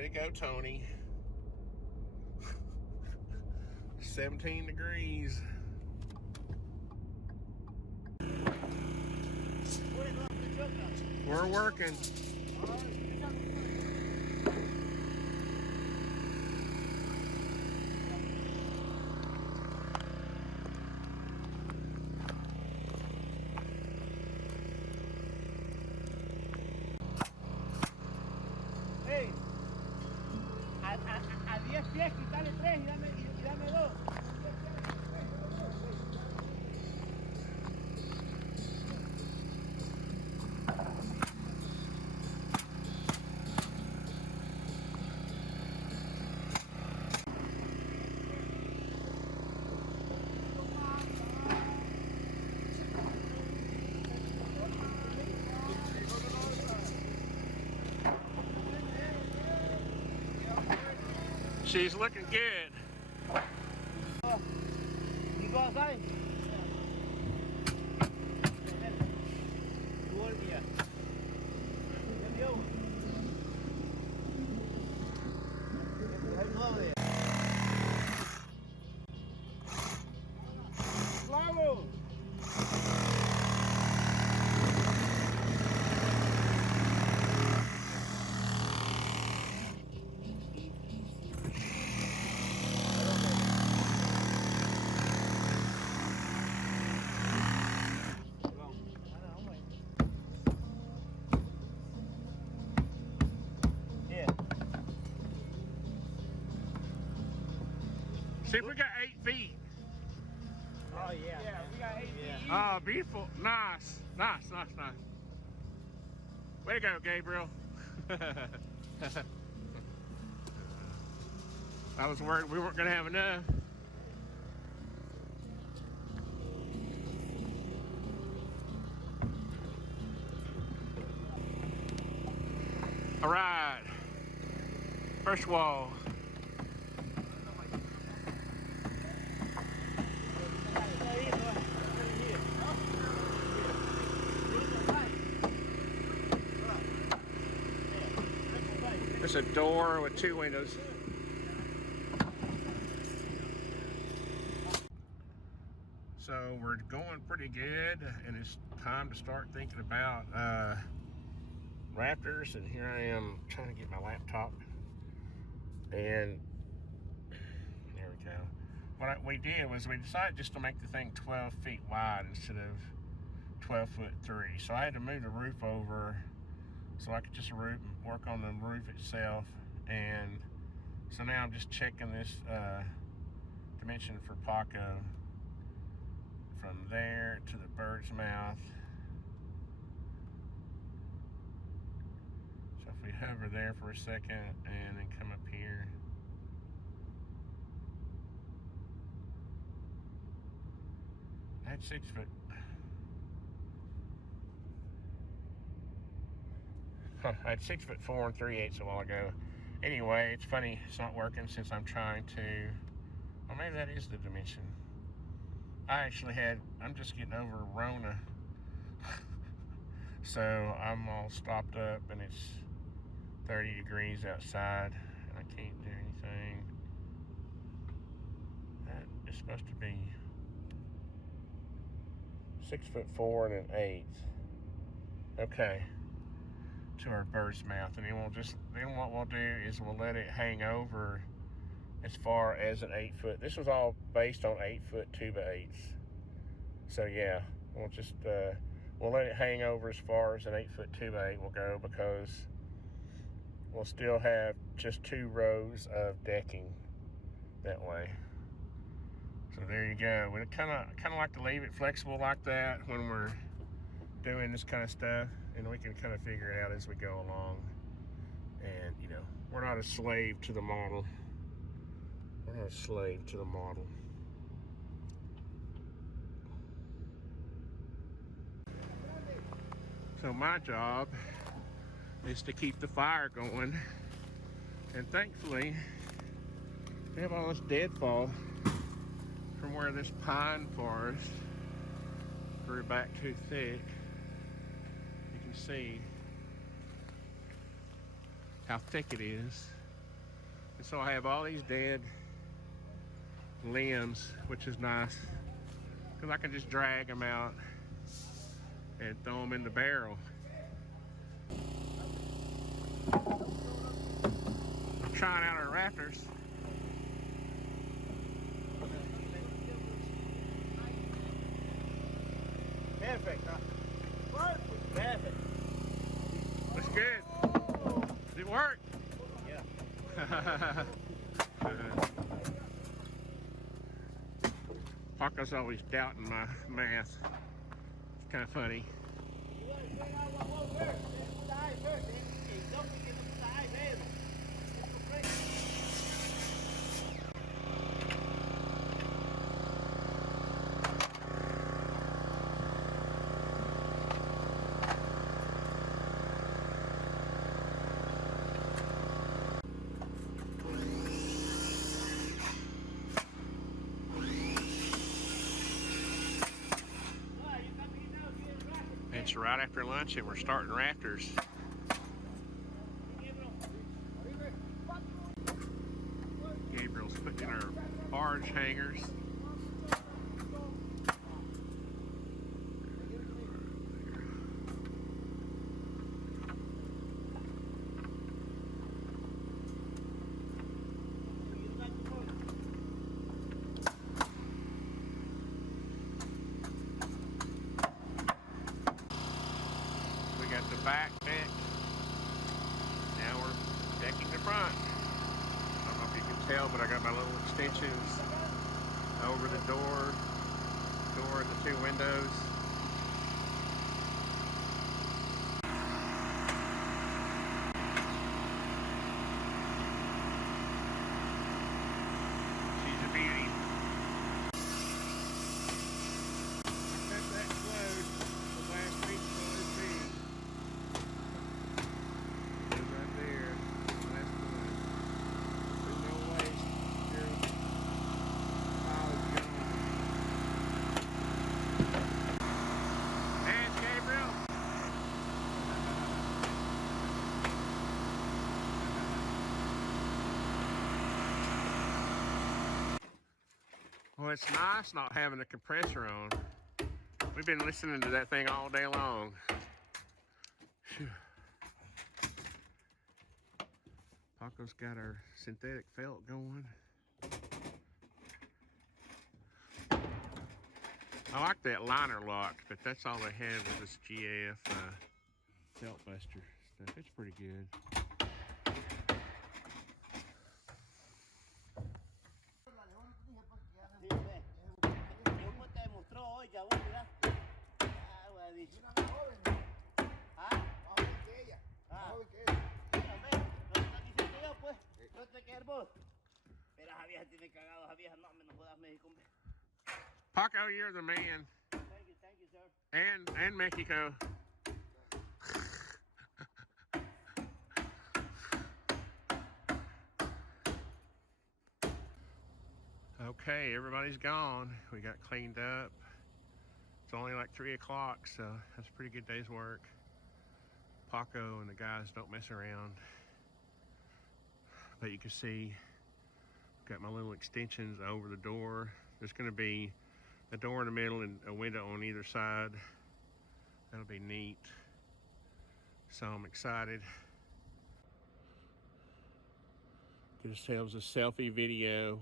Way to go, Tony. 17 degrees. We're working. Hey, a 10 pies quítale 3 y dame 2. She's looking good. You go outside? Yeah. Bravo! See if we got 8 feet. Oh yeah. Yeah, we got 8 feet. Oh, beautiful. Nice. Nice. Way to go, Gabriel. I was worried we weren't going to have enough. All right. First wall. There's a door with 2 windows. So we're going pretty good, and it's time to start thinking about Rafters. And here I am trying to get my laptop. And there we go. What we did was we decided just to make the thing 12 feet wide instead of 12'3". So I had to move the roof over so I could just work on the roof itself. And so now I'm just checking this dimension for Paco from there to the bird's mouth. So if we hover there for a second and then come up here, I had 6 foot. I had 6'4" 3/8 a while ago. Anyway, it's funny, it's not working since I'm trying to, well, maybe that is the dimension. I'm just getting over Rona. So I'm all stopped up and it's 30 degrees outside and I can't do anything. That is supposed to be 6'4" and 1/8. Okay. To our bird's mouth, and then what we'll do is we'll let it hang over as far as an 8 foot. This was all based on 8 foot 2x8s. So yeah, we'll just we'll let it hang over as far as an 8 foot 2x8 will go, because we'll still have just 2 rows of decking that way. So there you go. We kind of like to leave it flexible like that when we're doing this kind of stuff, and we can kind of figure it out as we go along. And you know, we're not a slave to the model. We're not a slave to the model. So my job is to keep the fire going, and thankfully we have all this deadfall from where this pine forest grew back too thick. You can see how thick it is. And so I have all these dead limbs, which is nice, because I can just drag them out and throw them in the barrel. I'm trying out our Rafters. Perfect. Perfect. Looks good. Did it work? Yeah. Paco's always doubting my math. It's kind of funny. It's right after lunch and we're starting Rafters. Gabriel's putting in our barge hangers. We got the back deck. Now we're decking the front. I don't know if you can tell, but I got my little extensions over the door and the two windows. She's a beauty. I bet that flowed the last week so it's big. It is right there. Last one. There's no waste. Here. Oh, gone. There's Gabriel. Well, it's nice not having the compressor on. We've been listening to that thing all day long. Phew. Paco's got our synthetic felt going. I like that liner lock, but that's all they had with this GAF felt buster stuff. It's pretty good. Te demostró hoy, ya vos, mira. Ah, güey, dicho. Ah, más joven que ella. Más joven que ella. También, lo que estás diciendo yo, pues. No te quedes vos. Pero esa vieja tiene cagado, esa vieja. No, me no jodas México, hombre. Paco, you're the man. Thank you, sir. And Mexico. Okay, everybody's gone. We got cleaned up. It's only like 3 o'clock, so that's a pretty good day's work. Paco and the guys don't mess around. But you can see, got my little extensions over the door. There's gonna be a door in the middle and a window on either side. That'll be neat. So I'm excited. Get ourselves a selfie video.